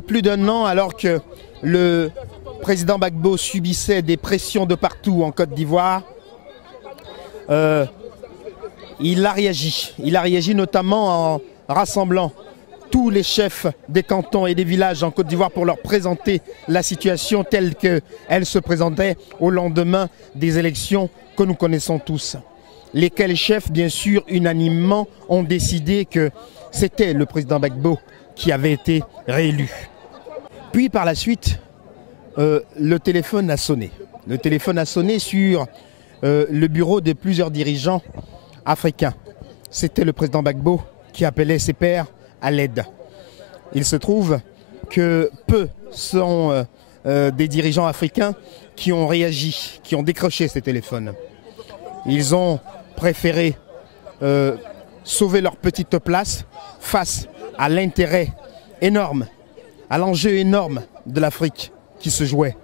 y a plus d'un an, alors que le président Gbagbo subissait des pressions de partout en Côte d'Ivoire, il a réagi. Il a réagi notamment en rassemblant tous les chefs des cantons et des villages en Côte d'Ivoire pour leur présenter la situation telle qu'elle se présentait au lendemain des élections que nous connaissons tous. Lesquels chefs, bien sûr, unanimement ont décidé que c'était le président Gbagbo qui avait été réélu. Puis par la suite, le téléphone a sonné. Le téléphone a sonné sur le bureau de plusieurs dirigeants africains. C'était le président Gbagbo qui appelait ses pairs à l'aide. Il se trouve que peu sont des dirigeants africains qui ont réagi, qui ont décroché ces téléphones. Ils ont préféré sauver leur petite place face à l'intérêt énorme, à l'enjeu énorme de l'Afrique qui se jouait.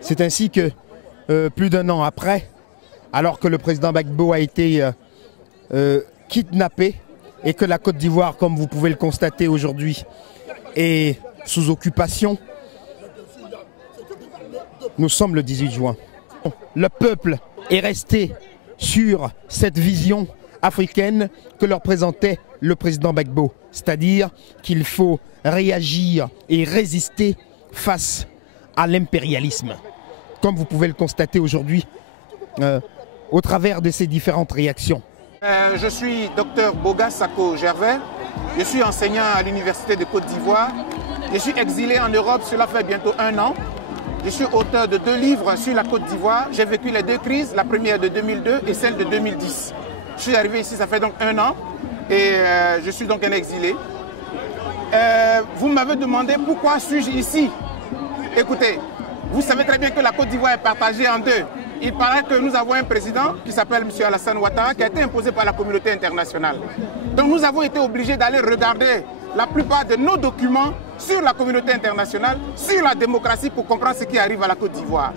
C'est ainsi que plus d'un an après, alors que le président Gbagbo a été kidnappé et que la Côte d'Ivoire, comme vous pouvez le constater aujourd'hui, est sous occupation, nous sommes le 18 juin. Le peuple est resté sur cette vision africaine que leur présentait le président Gbagbo, c'est-à-dire qu'il faut réagir et résister face à l'impérialisme, comme vous pouvez le constater aujourd'hui au travers de ces différentes réactions. Je suis Dr Boga Sako Gervais, je suis enseignant à l'Université de Côte d'Ivoire, je suis exilé en Europe, cela fait bientôt 1 an. Je suis auteur de 2 livres sur la Côte d'Ivoire, j'ai vécu les 2 crises, la première de 2002 et celle de 2010. Je suis arrivé ici, ça fait donc 1 an et je suis donc un exilé. Vous m'avez demandé pourquoi suis-je ici. Écoutez, vous savez très bien que la Côte d'Ivoire est partagée en 2. Il paraît que nous avons un président qui s'appelle M. Alassane Ouattara qui a été imposé par la communauté internationale. Donc nous avons été obligés d'aller regarder la plupart de nos documents sur la communauté internationale, sur la démocratie pour comprendre ce qui arrive à la Côte d'Ivoire.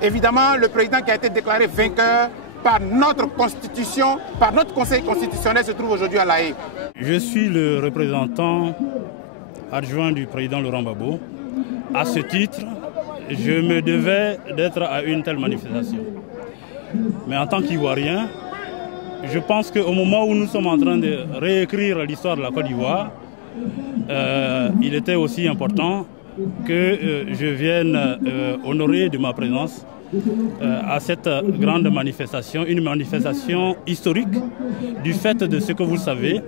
Évidemment, le président qui a été déclaré vainqueur par notre constitution, par notre conseil constitutionnel se trouve aujourd'hui à La Haye. Je suis le représentant adjoint du président Laurent Gbagbo. À ce titre, je me devais d'être à une telle manifestation. Mais en tant qu'Ivoirien, je pense qu'au moment où nous sommes en train de réécrire l'histoire de la Côte d'Ivoire, il était aussi important que je vienne honorer de ma présence à cette grande manifestation, une manifestation historique du fait de ce que vous savez,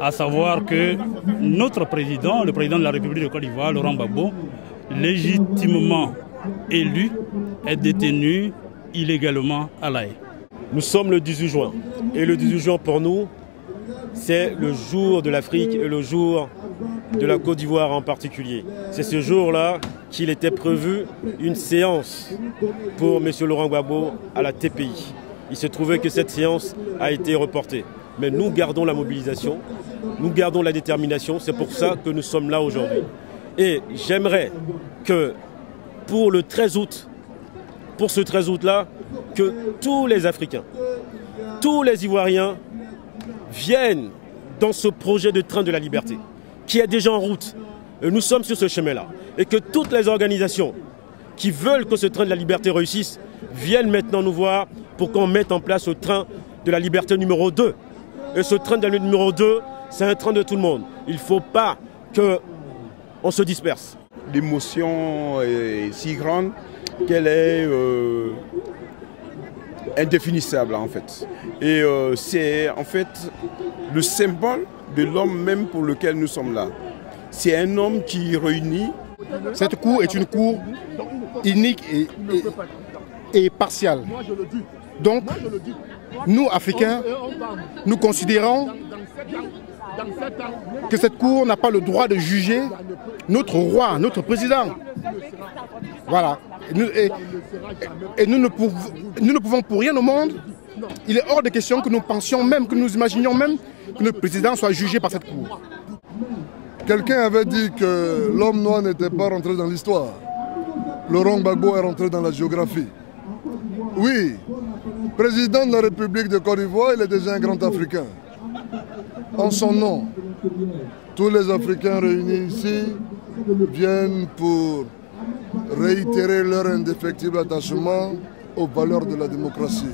à savoir que notre président, le président de la République de Côte d'Ivoire, Laurent Gbagbo, légitimement élu, est détenu illégalement à La Haye. Nous sommes le 18 juin et le 18 juin pour nous, c'est le jour de l'Afrique et le jour de la Côte d'Ivoire en particulier. C'est ce jour-là qu'il était prévu une séance pour M. Laurent Gbagbo à la TPI. Il se trouvait que cette séance a été reportée. Mais nous gardons la mobilisation, nous gardons la détermination, c'est pour ça que nous sommes là aujourd'hui. Et j'aimerais que pour le 13 août, pour ce 13 août-là, que tous les Africains, tous les Ivoiriens viennent dans ce projet de train de la liberté, qui est déjà en route. Et nous sommes sur ce chemin-là. Et que toutes les organisations qui veulent que ce train de la liberté réussisse viennent maintenant nous voir pour qu'on mette en place ce train de la liberté numéro 2. Et ce train de la numéro 2, c'est un train de tout le monde. Il ne faut pas qu'on se disperse. L'émotion est si grande qu'elle est indéfinissable en fait. Et c'est en fait le symbole de l'homme même pour lequel nous sommes là. C'est un homme qui réunit. Cette cour est une cour unique et partiale. Donc, nous, Africains, nous considérons que cette cour n'a pas le droit de juger notre roi, notre président. Voilà. Et nous ne pouvons pour rien au monde. Il est hors de question que nous pensions même, que nous imaginions même que le président soit jugé par cette cour. Quelqu'un avait dit que l'homme noir n'était pas rentré dans l'histoire. Laurent Gbagbo est rentré dans la géographie. Oui, président de la République de Côte d'Ivoire, il est déjà un grand Africain. En son nom, tous les Africains réunis ici viennent pour réitérer leur indéfectible attachement aux valeurs de la démocratie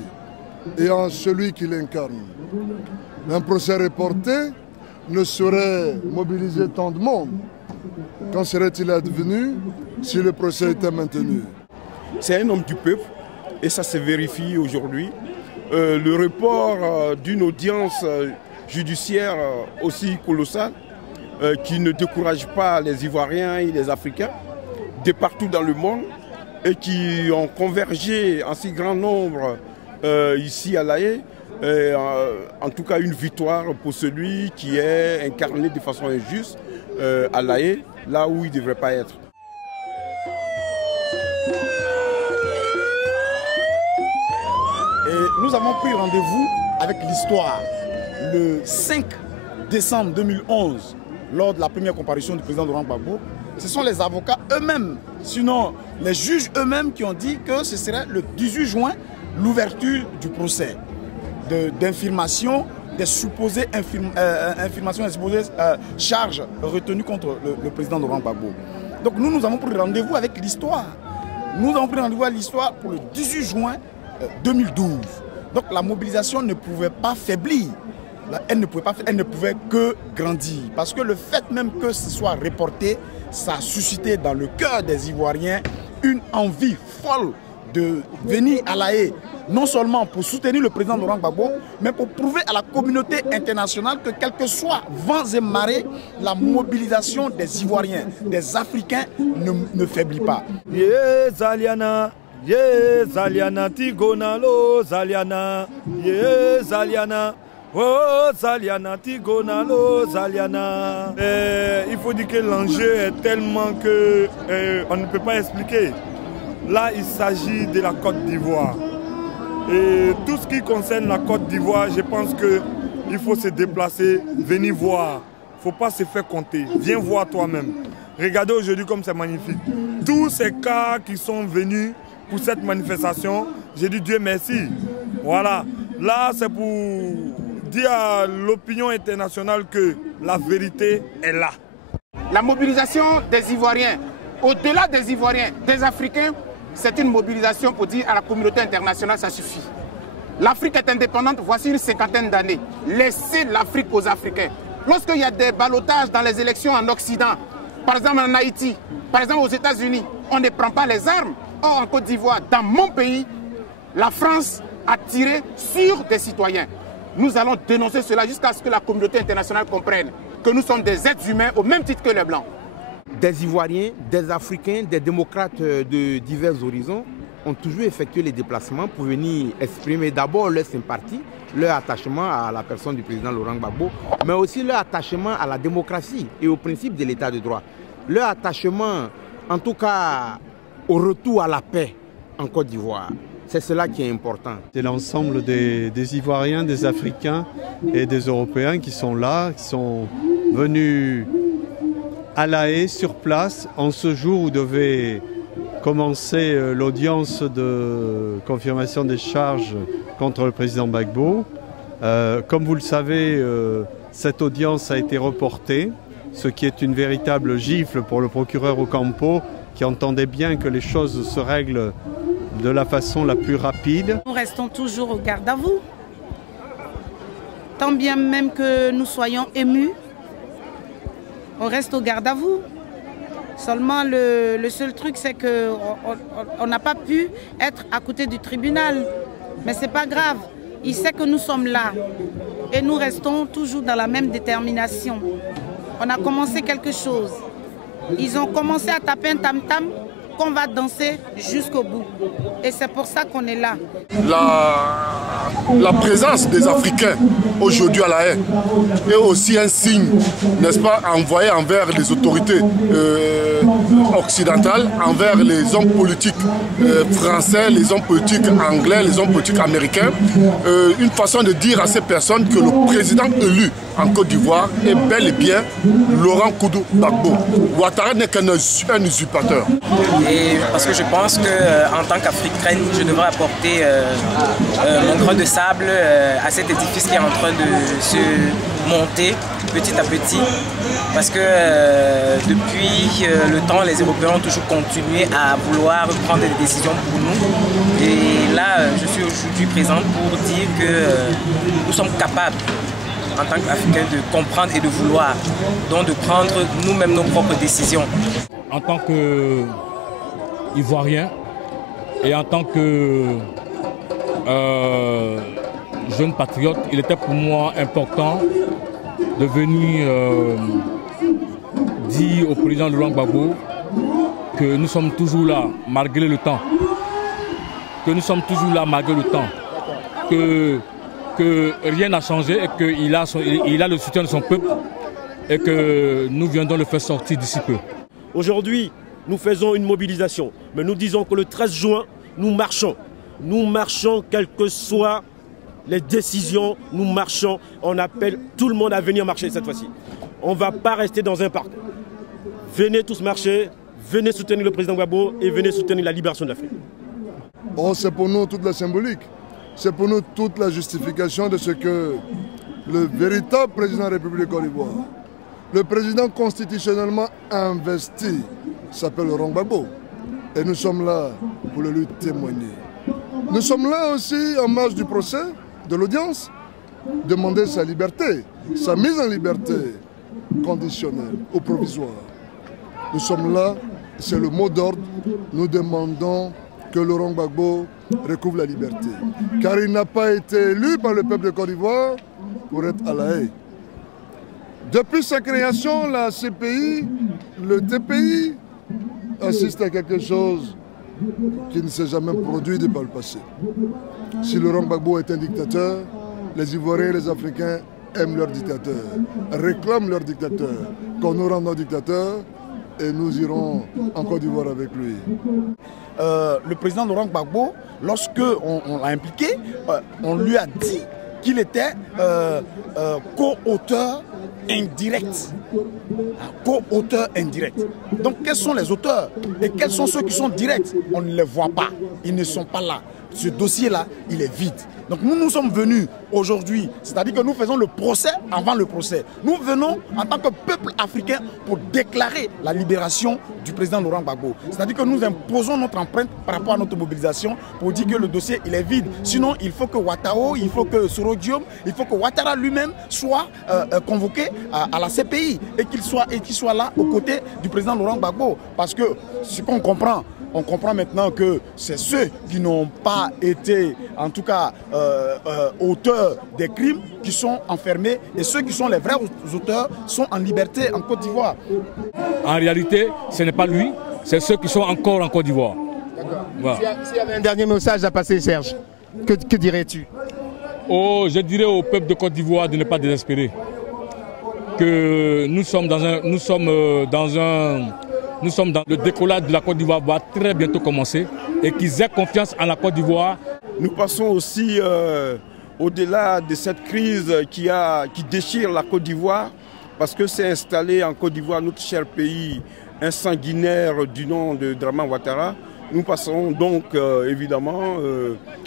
et en celui qui l'incarne. Un procès reporté ne saurait mobiliser tant de monde. Qu'en serait-il advenu si le procès était maintenu? C'est un homme du peuple et ça se vérifie aujourd'hui. Le report d'une audience judiciaire aussi colossale qui ne décourage pas les Ivoiriens et les Africains de partout dans le monde et qui ont convergé en si grand nombre ici à La Haye. En tout cas une victoire pour celui qui est incarné de façon injuste à La Haye, là où il ne devrait pas être. Et nous avons pris rendez-vous avec l'histoire le 5 décembre 2011, lors de la première comparution du président Laurent Gbagbo. Ce sont les avocats eux-mêmes, sinon les juges eux-mêmes qui ont dit que ce serait le 18 juin l'ouverture du procès d'infirmation des supposées infirmations, des supposées charges retenues contre le président Laurent Gbagbo. Donc nous avons pris rendez-vous avec l'histoire. Nous avons pris rendez-vous avec l'histoire pour le 18 juin 2012. Donc la mobilisation ne pouvait pas faiblir. Elle ne pouvait que grandir. Parce que le fait même que ce soit reporté, ça a suscité dans le cœur des Ivoiriens une envie folle de venir à La Haye, non seulement pour soutenir le président Laurent Gbagbo, mais pour prouver à la communauté internationale que quels que soient vents et marées, la mobilisation des Ivoiriens, des Africains ne faiblit pas. Yeah, Zaliana. Yeah, Zaliana, Tigonalo, Zaliana. Yeah, Zaliana. Oh, Zaliana, Tigonalo, Zaliana. Il faut dire que l'enjeu est tellement que on ne peut pas expliquer. Là, il s'agit de la Côte d'Ivoire. Et tout ce qui concerne la Côte d'Ivoire, je pense qu'il faut se déplacer, venir voir. Il ne faut pas se faire compter. Viens voir toi-même. Regardez aujourd'hui comme c'est magnifique. Tous ces cas qui sont venus pour cette manifestation, j'ai dit Dieu merci. Voilà. Là, c'est pour dire à l'opinion internationale que la vérité est là. La mobilisation des Ivoiriens, au-delà des Ivoiriens, des Africains, c'est une mobilisation pour dire à la communauté internationale, ça suffit. L'Afrique est indépendante, voici une cinquantaine d'années. Laissez l'Afrique aux Africains. Lorsqu'il y a des ballottages dans les élections en Occident, par exemple en Haïti, par exemple aux États-Unis, on ne prend pas les armes. Or, en Côte d'Ivoire, dans mon pays, la France a tiré sur des citoyens. Nous allons dénoncer cela jusqu'à ce que la communauté internationale comprenne que nous sommes des êtres humains au même titre que les Blancs. Des Ivoiriens, des Africains, des démocrates de divers horizons ont toujours effectué les déplacements pour venir exprimer d'abord leur sympathie, leur attachement à la personne du président Laurent Gbagbo, mais aussi leur attachement à la démocratie et au principe de l'état de droit. Leur attachement, en tout cas, au retour à la paix en Côte d'Ivoire. C'est cela qui est important. C'est l'ensemble des Ivoiriens, des Africains et des Européens qui sont là, qui sont venus à La Haye, sur place, en ce jour où devait commencer l'audience de confirmation des charges contre le président Gbagbo. Comme vous le savez, cette audience a été reportée, ce qui est une véritable gifle pour le procureur Ocampo, qui entendait bien que les choses se règlent de la façon la plus rapide. Nous restons toujours au garde à vous. Tant bien même que nous soyons émus, on reste au garde à vous. Seulement le seul truc, c'est qu'on n'a pas pu être à côté du tribunal. Mais ce n'est pas grave. Il sait que nous sommes là. Et nous restons toujours dans la même détermination. On a commencé quelque chose. Ils ont commencé à taper un tam-tam qu'on va danser jusqu'au bout. Et c'est pour ça qu'on est là. La présence des Africains aujourd'hui à La Haye est aussi un signe, n'est-ce pas, envoyé envers les autorités occidentales, envers les hommes politiques français, les hommes politiques anglais, les hommes politiques américains. Une façon de dire à ces personnes que le président élu en Côte d'Ivoire est bel et bien Laurent Koudou Gbagbo. Ouattara n'est qu'un usurpateur. Et parce que je pense qu'en tant qu'Africaine, je devrais apporter mon grain de sable à cet édifice qui est en train de se monter petit à petit. Parce que depuis le temps, les Européens ont toujours continué à vouloir prendre des décisions pour nous. Et là, je suis aujourd'hui présente pour dire que nous sommes capables, en tant qu'Africains, de comprendre et de vouloir, donc de prendre nous-mêmes nos propres décisions. En tant qu'Ivoirien et en tant que jeune patriote, il était pour moi important de venir dire au président Laurent Gbagbo que nous sommes toujours là malgré le temps. Que nous sommes toujours là malgré le temps. Que rien n'a changé et qu'il a le soutien de son peuple et que nous viendrons le faire sortir d'ici peu. Aujourd'hui, nous faisons une mobilisation, mais nous disons que le 13 juin, nous marchons. Nous marchons, quelles que soient les décisions, nous marchons. On appelle tout le monde à venir marcher cette fois-ci. On ne va pas rester dans un parc. Venez tous marcher, venez soutenir le président Gbagbo et venez soutenir la libération de l'Afrique. Oh, c'est pour nous toute la symbolique. C'est pour nous toute la justification de ce que le véritable président de la République de Côte d'Ivoire, le président constitutionnellement investi, s'appelle Laurent Gbagbo. Et nous sommes là pour le lui témoigner. Nous sommes là aussi en marge du procès, de l'audience, demander sa liberté, sa mise en liberté conditionnelle ou provisoire. Nous sommes là, c'est le mot d'ordre, nous demandons que Laurent Gbagbo recouvre la liberté. Car il n'a pas été élu par le peuple de Côte d'Ivoire pour être à la haie. Depuis sa création, la CPI, le TPI, assiste à quelque chose qui ne s'est jamais produit par le passé. Si Laurent Gbagbo est un dictateur, les Ivoiriens et les Africains aiment leur dictateur, réclament leur dictateur, qu'on nous rende nos dictateurs et nous irons en Côte d'Ivoire avec lui. Le président Laurent Gbagbo, lorsque on l'a impliqué, on lui a dit qu'il était co-auteur indirect. Co-auteur indirect. Donc quels sont les auteurs et quels sont ceux qui sont directs? On ne les voit pas, ils ne sont pas là. Ce dossier-là, il est vide. Donc nous sommes venus aujourd'hui, c'est-à-dire que nous faisons le procès avant le procès. Nous venons en tant que peuple africain pour déclarer la libération du président Laurent Gbagbo. C'est-à-dire que nous imposons notre empreinte par rapport à notre mobilisation pour dire que le dossier il est vide. Sinon, il faut que Ouattara, il faut que Soro Diom, il faut que Ouattara lui-même soit convoqué à la CPI et qu'il soit là aux côtés du président Laurent Gbagbo. Parce que ce qu'on comprend, on comprend maintenant que c'est ceux qui n'ont pas été, en tout cas, auteurs des crimes qui sont enfermés et ceux qui sont les vrais auteurs sont en liberté en Côte d'Ivoire. En réalité, ce n'est pas lui, c'est ceux qui sont encore en Côte d'Ivoire. Voilà. S'il y avait un dernier message à passer, Serge, que dirais-tu? Oh, je dirais au peuple de Côte d'Ivoire de ne pas désespérer. Que nous sommes dans le décollage de la Côte d'Ivoire va très bientôt commencer et qu'ils aient confiance en la Côte d'Ivoire. Nous passons aussi au-delà de cette crise qui déchire la Côte d'Ivoire parce que s'est installé en Côte d'Ivoire, notre cher pays, un sanguinaire du nom de Dramane Ouattara. Nous passons donc évidemment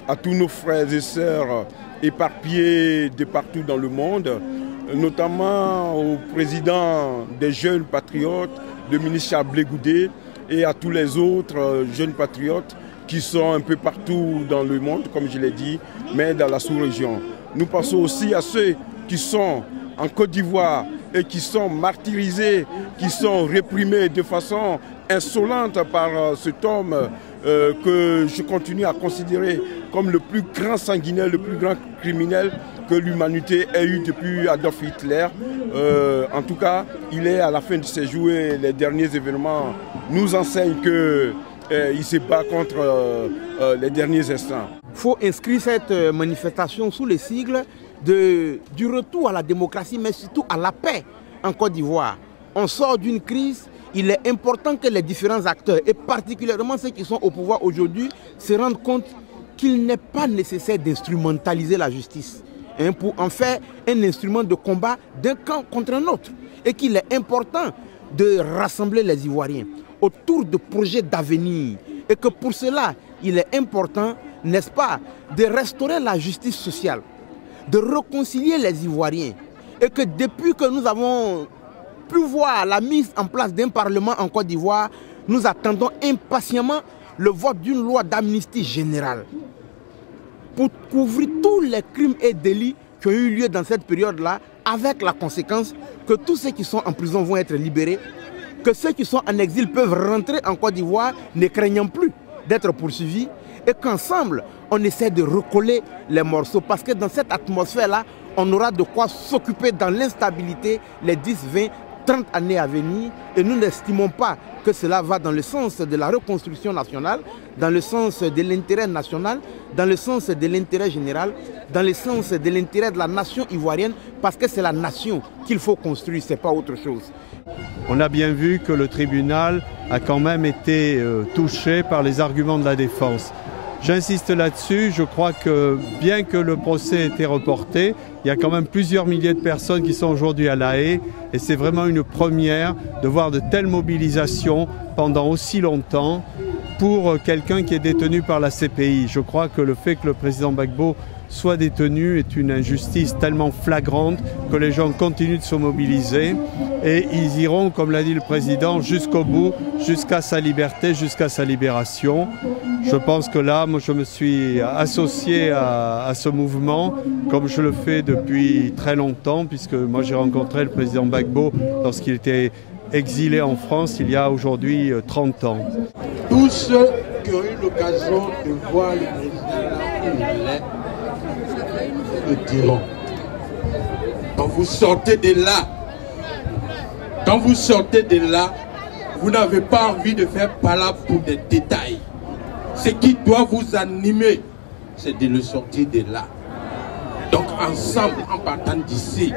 à tous nos frères et sœurs éparpillés de partout dans le monde, notamment au président des jeunes patriotes, le ministre Charles Blé Goudé, et à tous les autres jeunes patriotes qui sont un peu partout dans le monde, comme je l'ai dit, mais dans la sous-région. Nous pensons aussi à ceux qui sont en Côte d'Ivoire et qui sont martyrisés, qui sont réprimés de façon insolente par cet homme que je continue à considérer comme le plus grand sanguinaire, le plus grand criminel que l'humanité ait eu depuis Adolf Hitler. En tout cas, il est à la fin de ses jours et les derniers événements nous enseignent qu'il se bat contre les derniers instants. Il faut inscrire cette manifestation sous les sigles du retour à la démocratie, mais surtout à la paix en Côte d'Ivoire. On sort d'une crise, il est important que les différents acteurs, et particulièrement ceux qui sont au pouvoir aujourd'hui, se rendent compte qu'il n'est pas nécessaire d'instrumentaliser la justice pour en faire un instrument de combat d'un camp contre un autre. Et qu'il est important de rassembler les Ivoiriens. autour de projets d'avenir. Et que pour cela, il est important, n'est-ce pas, de restaurer la justice sociale, de réconcilier les Ivoiriens. Et que depuis que nous avons pu voir la mise en place d'un parlement en Côte d'Ivoire, nous attendons impatiemment le vote d'une loi d'amnistie générale pour couvrir tous les crimes et délits qui ont eu lieu dans cette période-là, avec la conséquence que tous ceux qui sont en prison vont être libérés, que ceux qui sont en exil peuvent rentrer en Côte d'Ivoire ne craignant plus d'être poursuivis, et qu'ensemble, on essaie de recoller les morceaux. Parce que dans cette atmosphère-là, on aura de quoi s'occuper dans l'instabilité les 10, 20, 30 années à venir. Et nous n'estimons pas que cela va dans le sens de la reconstruction nationale, dans le sens de l'intérêt national, dans le sens de l'intérêt général, dans le sens de l'intérêt de la nation ivoirienne, parce que c'est la nation qu'il faut construire, ce n'est pas autre chose. On a bien vu que le tribunal a quand même été touché par les arguments de la défense. J'insiste là-dessus, je crois que bien que le procès ait été reporté, il y a quand même plusieurs milliers de personnes qui sont aujourd'hui à La Haye et c'est vraiment une première de voir de telles mobilisations pendant aussi longtemps pour quelqu'un qui est détenu par la CPI. Je crois que le fait que le président Gbagbo soit détenu est une injustice tellement flagrante que les gens continuent de se mobiliser et ils iront, comme l'a dit le président, jusqu'au bout, jusqu'à sa liberté, jusqu'à sa libération. Je pense que là, moi, je me suis associé à ce mouvement, comme je le fais depuis très longtemps, puisque moi j'ai rencontré le président Gbagbo lorsqu'il était exilé en France il y a aujourd'hui 30 ans. Tous ceux qui ont eu l'occasion de voir le président là où il est, le diront. Quand vous sortez de là, vous n'avez pas envie de faire palabre pour des détails. Ce qui doit vous animer, c'est de le sortir de là. Donc ensemble, en partant d'ici,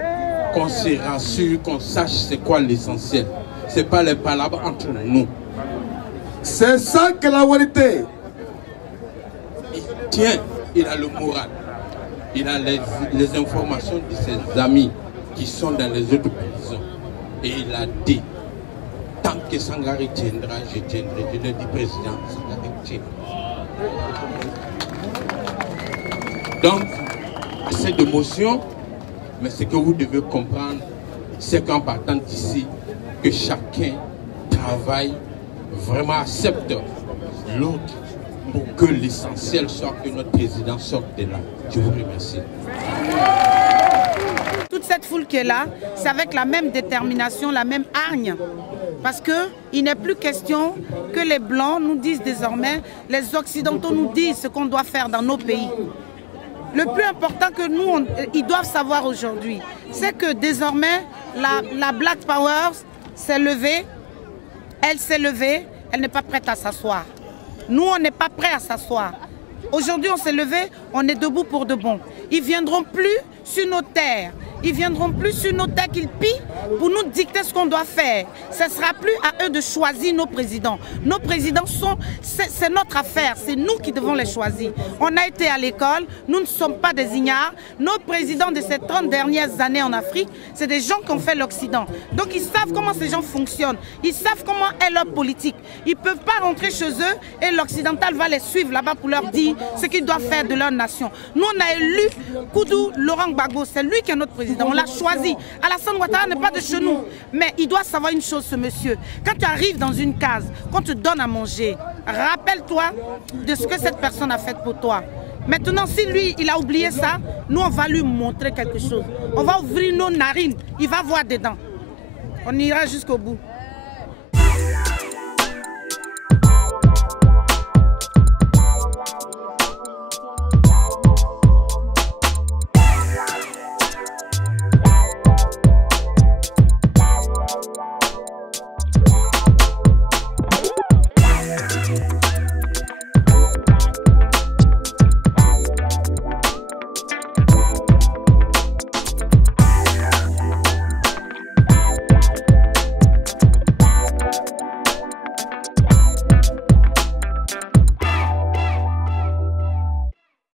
qu'on se rassure, qu'on sache c'est quoi l'essentiel. Ce n'est pas les palabres entre nous. C'est ça que la vérité. Il tient, il a le moral. Il a les informations de ses amis qui sont dans les autres prisons. Et il a dit, tant que Sangari tiendra, je tiendrai. Je l'ai dit, président, Sangari tiendra. Donc, assez d'émotions, mais ce que vous devez comprendre, c'est qu'en partant d'ici, que chacun travaille, vraiment accepte l'autre pour que l'essentiel soit que notre président sorte de là. Je vous remercie. Toute cette foule qui est là, c'est avec la même détermination, la même hargne. Parce qu'il n'est plus question que les Blancs nous disent désormais, les Occidentaux nous disent ce qu'on doit faire dans nos pays. Le plus important que nous, ils doivent savoir aujourd'hui, c'est que désormais, la Black Power s'est levée, elle s'est levée, elle n'est pas prête à s'asseoir. Nous, on n'est pas prêts à s'asseoir. Aujourd'hui, on s'est levé, on est debout pour de bon. Ils ne viendront plus sur nos terres. Ils ne viendront plus sur nos terres qu'ils pillent pour nous dicter ce qu'on doit faire. Ce ne sera plus à eux de choisir nos présidents. Nos présidents c'est notre affaire, c'est nous qui devons les choisir. On a été à l'école, nous ne sommes pas des ignares. Nos présidents de ces 30 dernières années en Afrique, c'est des gens qui ont fait l'Occident. Donc ils savent comment ces gens fonctionnent. Ils savent comment est leur politique. Ils ne peuvent pas rentrer chez eux et l'occidental va les suivre là-bas pour leur dire ce qu'ils doivent faire de leur nation. Nous, on a élu Koudou Laurent Gbagbo, c'est lui qui est notre président. On l'a choisi. Alassane Ouattara n'est pas de chez nous. Mais il doit savoir une chose, ce monsieur. Quand tu arrives dans une case, qu'on te donne à manger, rappelle-toi de ce que cette personne a fait pour toi. Maintenant, si lui, il a oublié ça, nous, on va lui montrer quelque chose. On va ouvrir nos narines. Il va voir dedans. On ira jusqu'au bout.